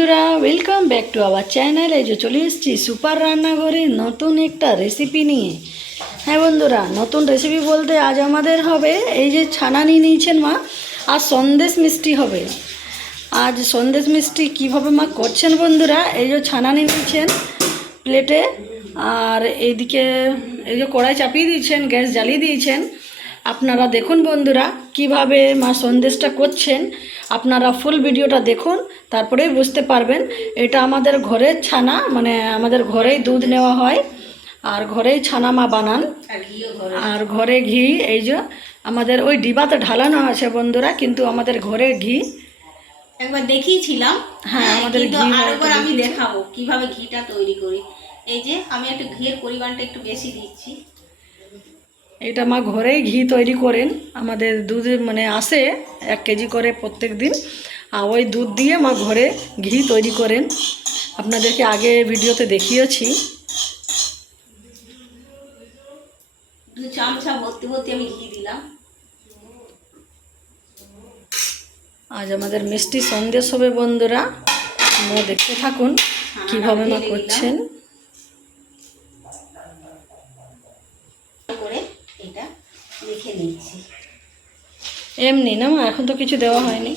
বন্ধুরা, welcome back to our channel. এই যে চলে এসেছি সুপার রান্নাঘরে নতুন একটা রেসিপি নিয়ে। হ্যাঁ বন্ধুরা, নতুন রেসিপি বলতে আজ আমাদের হবে এই যে ছানা নিয়ে নিয়েছেন মা, আর সন্দেশ মিষ্টি হবে। আজ সন্দেশ মিষ্টি কীভাবে মা করছেন বন্ধুরা, এই যে ছানা নিয়ে নিয়েছেন প্লেটে, আর এইদিকে এই যে কড়াই চাপিয়ে দিয়েছেন, গ্যাস জ্বালিয়ে দিয়েছেন। আপনারা দেখুন বন্ধুরা কিভাবে মা সন্দেশটা করছেন। আপনারা ফুল ভিডিওটা দেখুন, তারপরেই বুঝতে পারবেন। এটা আমাদের ঘরের ছানা, মানে আমাদের ঘরেই দুধ নেওয়া হয়, আর ঘরেই ছানা মা বানান, আর ঘরে ঘি এই যে আমাদের ওই ডিবাতে ঢালানো আছে বন্ধুরা, কিন্তু আমাদের ঘরে ঘি একবার দেখিয়েছিলাম। হ্যাঁ, আমাদের ঘি আরেকবার আমি দেখাবো কিভাবে ঘিটা তৈরি করি। এই যে আমি একটু ঘিয়ের পরিমাণটা একটু বেশি দিচ্ছি। এটা মা ঘরেই ঘি তৈরি করেন, আমাদের দুধ মানে আসে 1 কেজি করে প্রত্যেক দিন, আর ওই দুধ দিয়ে মা ঘরে ঘি তৈরি করেন। আপনাদেরকে আগে ভিডিওতে দেখিয়েছি। 2 চামচা ভর্তি ভর্তি আমি ঘি দিলাম। আজ আমাদের মিষ্টি সন্দেশ হবে বন্ধুরা, আপনারা দেখতে থাকুন কিভাবে মা করছেন। এটা মেখে নিচ্ছি এমনি না মা, এখন তো কিছু দেওয়া হয়নি,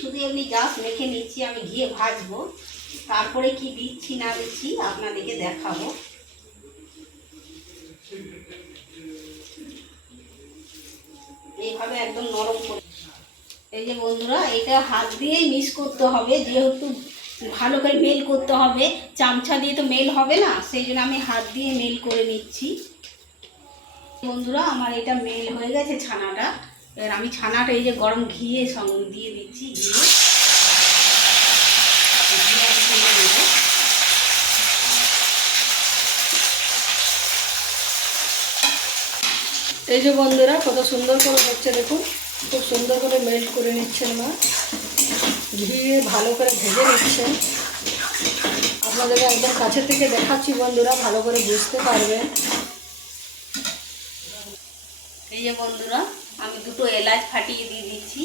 শুধু এমনি জাস্ট মেখে নিচ্ছি। আমি ঘিয়ে ভাজবো, তারপরে কি দিচ্ছি না দিচ্ছি আপনাদেরকে দেখাবো। এইভাবে একদম নরম করে, এই যে বন্ধুরা, এটা হাত দিয়েই মিক্স করতে হবে, যেহেতু ভালো করে মেল করতে হবে। চামচা দিয়ে তো মেল হবে না, সেই জন্য আমি হাত দিয়ে মেল করে নিচ্ছি। বন্ধুরা, আমার এটা মেল হয়ে গেছে ছানাটা। এবার আমি ছানাটা এই যে গরম ঘিয়ে সঙ্গে দিয়ে দিচ্ছি। এই যে বন্ধুরা কত সুন্দর করে হচ্ছে দেখুন, খুব সুন্দর করে মেল্ট করে নিচ্ছেন মা, ঘি ভালো করে ভেজে নিচ্ছেন। আপনাদেরকে একদম কাছে থেকে দেখাচ্ছি বন্ধুরা, ভালো করে বুঝতে পারবেন। এই যে বন্ধুরা, আমি 2টো এলাচ ফাটিয়ে দিয়ে দিচ্ছি,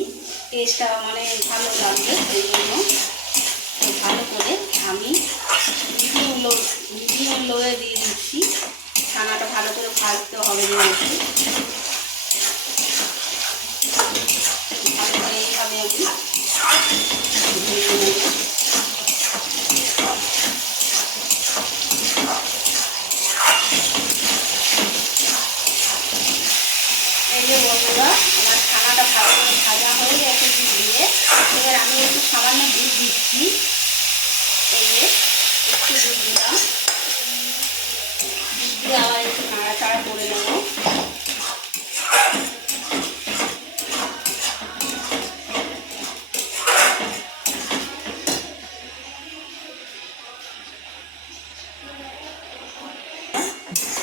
টেস্টটা মানে ভালো লাগবে। সেই জন্য ভালো করে আমি মিডিয়াম লোয়ে দিয়ে দিচ্ছি। ছানাটা ভালো করে ভাজতে হবে, যেহেতু ভালো করে এইভাবে আমি ভেজে নেব। এই যে বন্ধুরা, আমার ছানাটা ভালো করে ভাজা হয়ে গেছে দুধ দিয়ে। এবার আমি একটু সামান্য দুধ দিচ্ছি। এই যে একটু দুধ দিলাম, দুধ দিয়ে আবার একটু নাড়াচাড়া করে নেব।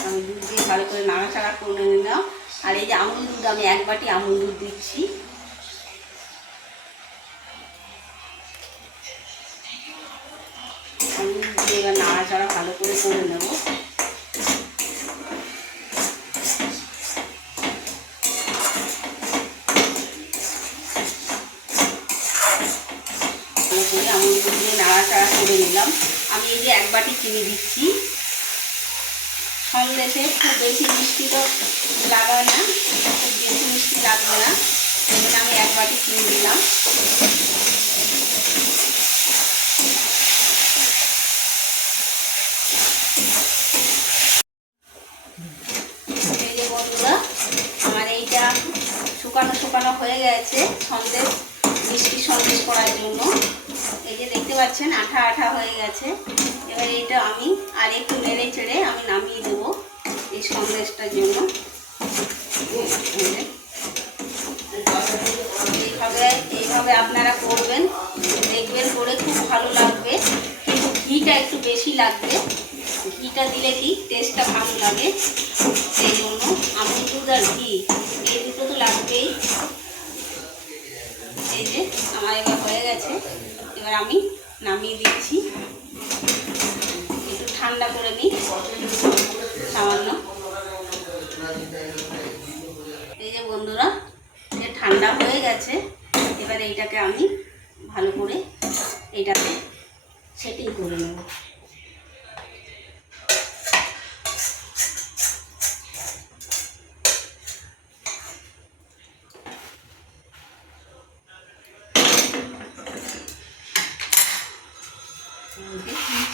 আমি দুধ দিয়ে ভালো করে নাড়াচাড়া করে নিলাম। আর এই যে আমুল দুধ, আমি 1 বাটি আমুল দুধ দিচ্ছি। আমুল দুধ দিয়ে এবার নাড়াচাড়া ভালো করে নেব। ভালো করে আমুল দুধ দিয়ে নাড়াচাড়া করে নিলাম। আমি এই যে 1 বাটি চিনি দিচ্ছি। সন্দেশে খুব বেশি মিষ্টি তো লাগায় না, খুব বেশি মিষ্টি লাগবে না, সেজন্য আমি 1 বাটি চিনি দিলাম। এই যে বন্ধুরা, আমার এইটা শুকানো শুকানো হয়ে গেছে সন্দেশ, মিষ্টি সন্দেশ করার জন্য। এই যে দেখতে পাচ্ছেন আঠা আঠা হয়ে গেছে। এবার এইটা আমি আর একটু নেড়ে চেড়ে আমি নামিয়ে দেবো এই সন্দেশটার জন্য। এইভাবে আপনারা করবেন, দেখবেন করে খুব ভালো লাগবে। কিন্তু ঘিটা একটু বেশি লাগবে, ঘিটা দিলে কি টেস্টটা ভালো লাগে। সেই জন্য আমুল দুধ আর ঘি এই দুটো তো লাগবেই। এই যে আমার এবার হয়ে গেছে, এবার আমি নামিয়ে দিচ্ছি। একটু ঠান্ডা করে নিই সামান্য। এই যে বন্ধুরা, ঠান্ডা হয়ে গেছে। এবার এইটাকে আমি ভালো করে এইটাকে সেটিং করে নেব।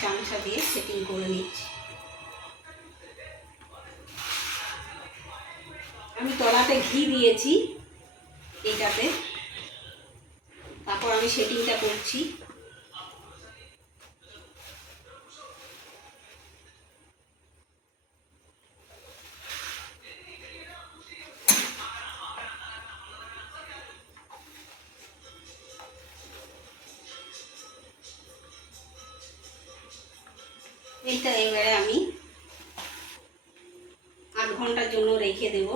চামচা দিয়ে সেটিং করে নিচ্ছি। আমি তলাতে ঘি দিয়েছি এটাতে, তারপর আমি সেটিংটা করছি। এইটা এবারে আমি 8 ঘন্টার জন্য রেখে দেব,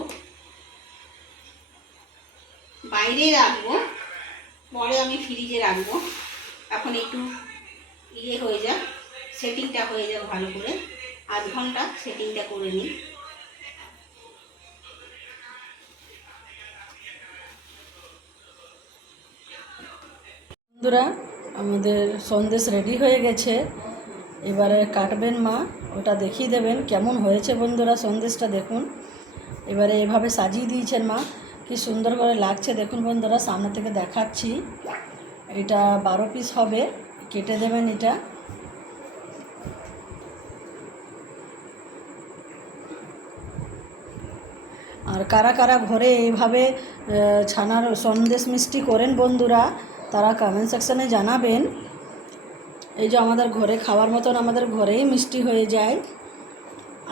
বাইরে রাখবো, পরে আমি ফ্রিজে রাখবো। এখন একটু হয়ে যাক, সেটিংটা হয়ে যাক ভালো করে, 8 ঘন্টা সেটিংটা করে নিই। বন্ধুরা আমাদের সন্দেশ রেডি হয়ে গেছে, এবারে কাটবেন মা, ওটা দেখিয়ে দেবেন কেমন হয়েছে। বন্ধুরা সন্দেশটা দেখুন, এবারে এভাবে সাজিয়ে দিয়েছেন মা, কি সুন্দর করে লাগছে দেখুন। বন্ধুরা সামনে থেকে দেখাচ্ছি, এটা 12 পিস হবে, কেটে দেবেন এটা। আর কারা কারা ঘরে এইভাবে ছানার সন্দেশ মিষ্টি করেন বন্ধুরা, তারা কমেন্ট সেকশানে জানাবেন। এই যে আমাদের ঘরে খাওয়ার মতন আমাদের ঘরেই মিষ্টি হয়ে যায়।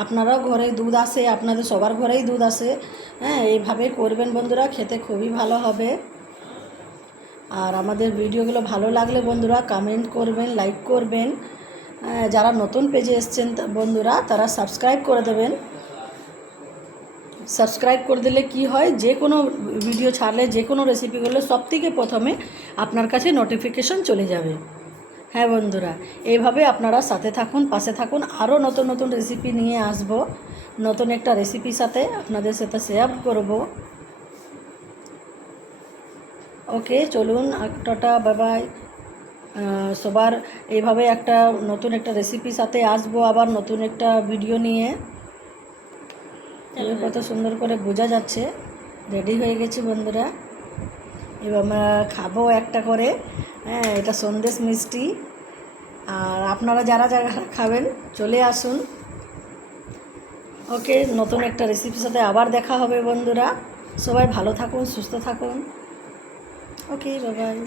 আপনারাও ঘরে দুধ আসে, আপনাদের সবার ঘরেই দুধ আসে, হ্যাঁ এইভাবে করবেন বন্ধুরা, খেতে খুবই ভালো হবে। আর আমাদের ভিডিওগুলো ভালো লাগলে বন্ধুরা কমেন্ট করবেন, লাইক করবেন। যারা নতুন পেজে এসছেন বন্ধুরা তারা সাবস্ক্রাইব করে দেবেন। সাবস্ক্রাইব করে দিলে কি হয়, যে কোনো ভিডিও ছাড়লে, যে কোনো রেসিপিগুলো সবথেকে প্রথমে আপনার কাছে নোটিফিকেশন চলে যাবে। হ্যাঁ বন্ধুরা, এইভাবে আপনারা সাথে থাকুন, পাশে থাকুন, আরও নতুন নতুন রেসিপি নিয়ে আসব, নতুন একটা রেসিপির সাথে আপনাদের সাথে শেয়ার করব। ওকে চলুন, টাটা, বাই বাই। সবার এইভাবে একটা নতুন একটা রেসিপির সাথে আসবো, আবার নতুন একটা ভিডিও নিয়ে। কত সুন্দর করে বোঝা যাচ্ছে রেডি হয়ে গেছি বন্ধুরা। এবার আমরা খাবো একটা করে, হ্যাঁ এটা সন্দেশ মিষ্টি। আর আপনারা যারা যারা খাবেন চলে আসুন। ওকে, নতুন একটা রেসিপির সাথে আবার দেখা হবে বন্ধুরা। সবাই ভালো থাকুন, সুস্থ থাকুন। ওকে, বাই বাই।